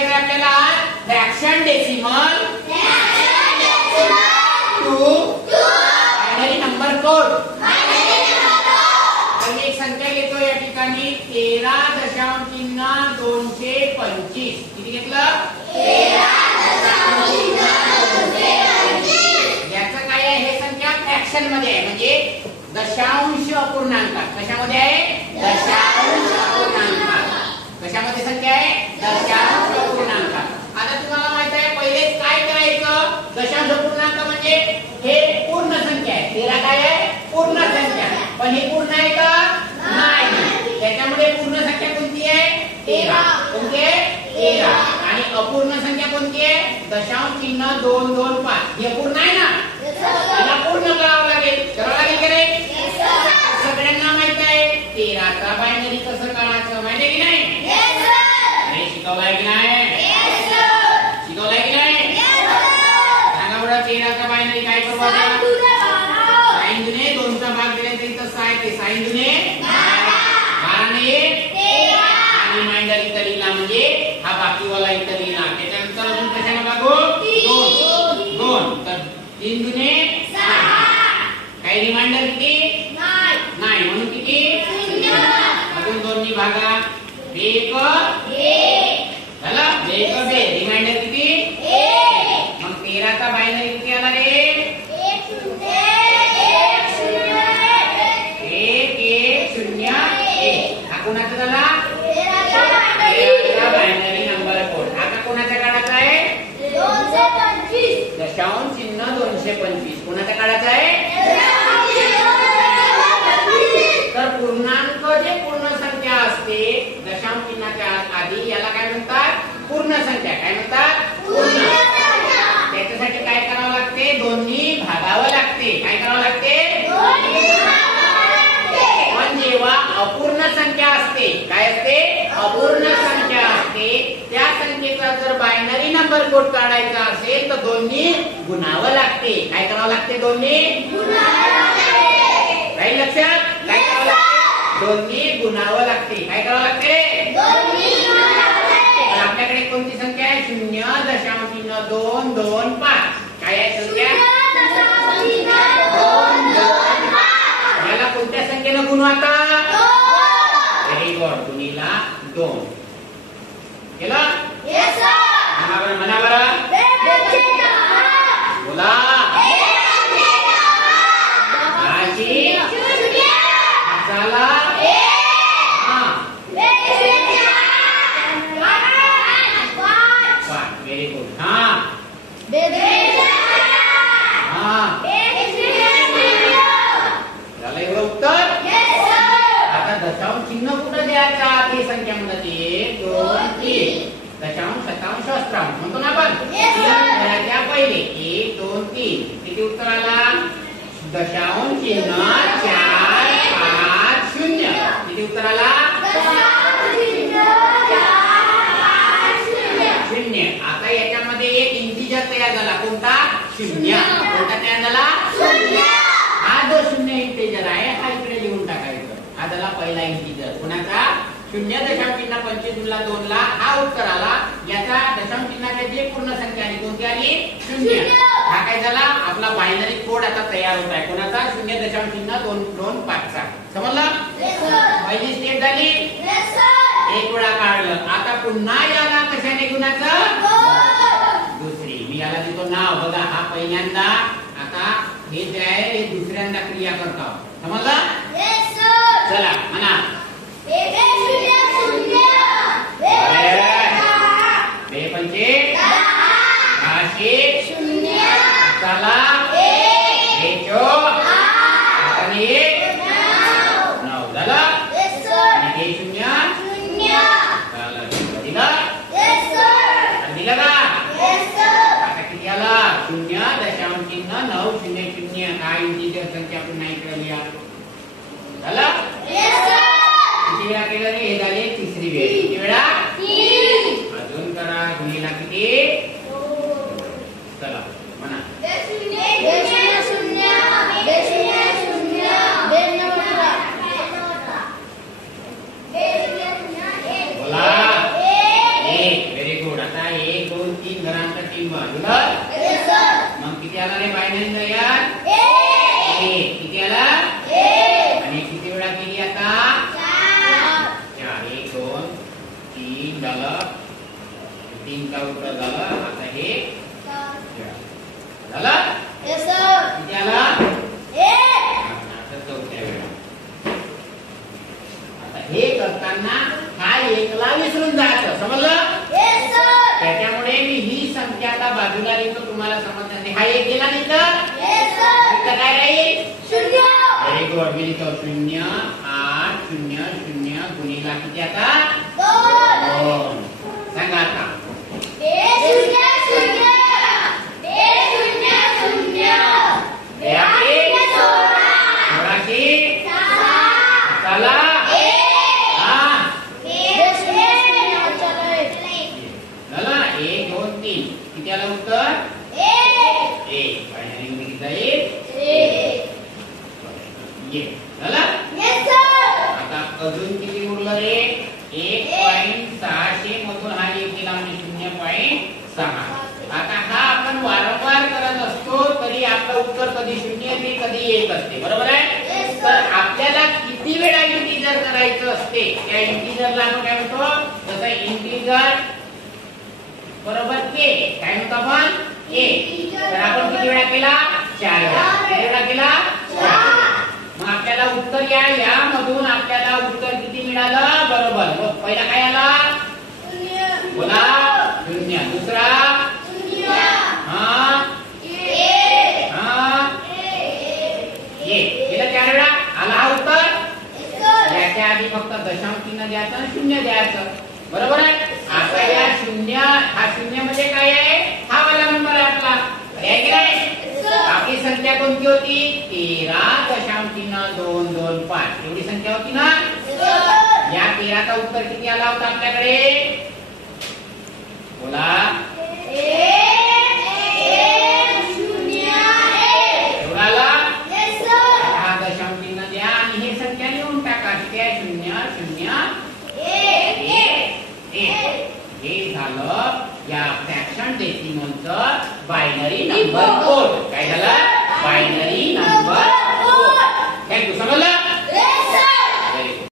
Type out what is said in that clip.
बघायचं आपल्याला fraction decimal to binary number code. एक संख्या घेतो या ठिकाणी 13.225. किती घेतलं? 13.225. याचं काय आहे? हे संख्या फ्रॅक्शन मध्ये आहे म्हणजे दशांश अपूर्णांकात. कशामध्ये आहे? दशांश अपूर्णांकात. कशामध्ये संख्या आहे? दशांश अपूर्णांकात. आता तुम्हाला माहित आहे पहिले काय करायचं? दशांश अपूर्णांक म्हणजे हे पूर्ण संख्या आहे. 13 काय आहे? पूर्ण संख्या. पण हे पूर्ण आहे का? नाही. त्याच्यामुळे पूर्ण संख्या कोणती आहे? 13. कोणती आहे? 13. आणि अपूर्ण संख्या कोणती आहे? दशांश चिन्ह 225. हे पूर्ण आहे ना? याला पूर्ण करावं लागेल. करावं लागेल का रे? सगळ्यांना माहित आहे 13 चा बायनरी कसं काढायचं माहिती आहे की नाही? हे शिकवलंय की नाही? शिकवलंय की नाही? सांगा बरं 13 चा बायनरी काय करू आता? साइन दुने 2 चा भाग दिल्यानंतर इथं 6 आहे. साइन दुने 12 ने 13 आणि रिमाइंडर इथं लिहिला म्हणजे हा बाकीवाला इथं लिहिला. त्याच्यानंतर अजून कशाला लागू? 2. तर 3 दुने 6. काही रिमाइंडर किती? नाही. म्हणून किती? 0. अजून 2 नी भागा. 1 झाला. 1 रिमाइंडर किती? 1. मग 13 चा बायनरी किती आला रे? 1101. हा कोणाचा झाला? 13चा बायनरी नंबर कोड. आता कोणाच्या काढायचा आहे? 225. दशांश चिन्ह 225. कोणाच्या काढायचा आहे? तर पूर्णांक जे पूर्ण संख्या असते दशांश चिन्हाच्या आधी याला काय म्हणतात? पूर्ण संख्या. काय म्हणतात? पूर्ण. त्याच्यासाठी काय करावं लागते? दोन्ही भागावं लागते. काय करावं लागते? पण जेव्हा अपूर्ण संख्या असते, काय असते? अपूर्ण संख्या असते, त्या संख्येचा जर बायनरी नंबर कोड काढायचा असेल तर दोन्ही गुणावं लागते. काय करावं लागते? दोन्ही काही लक्षात? काय करावं लागते? दोन्ही गुणावं लागते. काय करावं लागते? आपल्याकडे कोणती संख्या आहे? 0.225. काय आहे संख्या? 225. याला कोणत्या संख्येनं गुणू आता? Very good. गुणीला 2 केलं? म्हणा बरं. बोला. चला. Very good. हा झालं एवढं उत्तर? आता दशांश चिन्ह कुठं द्यायचा? ही संख्या म्हणत 1 2 3. दशांश शतांश सहस्त्रांश म्हणतो ना आपण. त्या पहिले 1 2 3. किती उत्तर आला? दशांश चिन्ह 4 5 0. किती उत्तर आला? 0. आता याच्यामध्ये एक इंटिजर तयार झाला. कोणता? 0. कोणता तयार झाला? हा जो 0 इंटिजर आहे हा इकडे लिहून टाकायचा. हा झाला पहिला इंटिजर. कोणाचा? 0.25 ला हा उत्तर आला. याचा दशांश चिन्हाच्या जे पूर्ण संख्या आली कोणती आली? 0. हा काय झाला? आपला बायनरी कोड आता तयार होत आहे. कोणाचा? 0.225चा. समजलं? पहिली स्टेप झाली. एक वेळा काढलं. आता पुन्हा याला कशाने गुणायचं? दुसरी. मी याला देतो नाव. बघा हा पहिल्यांदा. आता हे जे आहे हे दुसऱ्यांदा क्रिया करतो. समजलं? चला म्हणा. 2 पंचे 10. चला 1 9 झालं. आणि 0 दिलं का? आता किती आला? 0.900. हा इंटिजर संख्या पुन्हा इकडे लिहा. झालं? दिलं मग किती आला रे बायनरी यार एक किती आला आणि किती वेळा केली आता 4 1 2 3 झालं 3 चा उत्तर झालं आता हे झालं किती आला आता चौथ्या वेळा आता हे करताना हा एकला विसरून जायचं समजलं त्याच्यामुळे मी ही संख्या आता बाजूला लिहितो तुम्हाला समजणार नाही हा एक गेला नाही तर काय राहील व्हेरी गुड मी लिहितो 0 8 0 0 गुणिला किती आता 2 सांगा आता 1 2 3 किती आलं उत्तर 1 बायनरी मध्ये किती जाईल 1 झालं आता अजून किती उरलं रे 1.600 मधून हा 1 गेला म्हणजे 0.6 आता हा आपण वारंवार करत असतो तरी आपलं उत्तर कधी 0 येते कधी 1 असते बरोबर आहे तर आपल्याला किती वेळा इंटिजर करायचं असते त्या इंटिजरला आपण काय म्हणतो जसं इंटिजर बरोबर के काय म्हणतो आपण के तर आपण किती वेळा केला 4 वेळा किती वेळा केला 4 मग आपल्याला उत्तर या मधून आपल्याला उत्तर किती मिळालं बरोबर मग पहिला काय आला 0 बोला 0 दुसरा 0 हां 1 हां 1 केला 4 वेळा आला हा उत्तर याच्या आधी फक्त दशांश चिन्ह द्यायचं आणि 0 द्यायचं बरोबर आहे आता या 0 हा 0 म्हणजे काय आहे हा वाला नंबर आहे आपला आहे की नाही आपली संख्या कोणती होती 13.225 एवढी संख्या होती ना या 13 चा उत्तर किती आला होता आपल्याकडे बोला 1 एवढा आला हा दशांश चिन्ह द्या आणि हे संख्या लिहून टाका किती आहे 0 0 हे झालं या फ्रॅक्शन डेसिमलचं बायनरी नंबर कोड काय झालं बायनरी नंबर कोड काय तू समजलं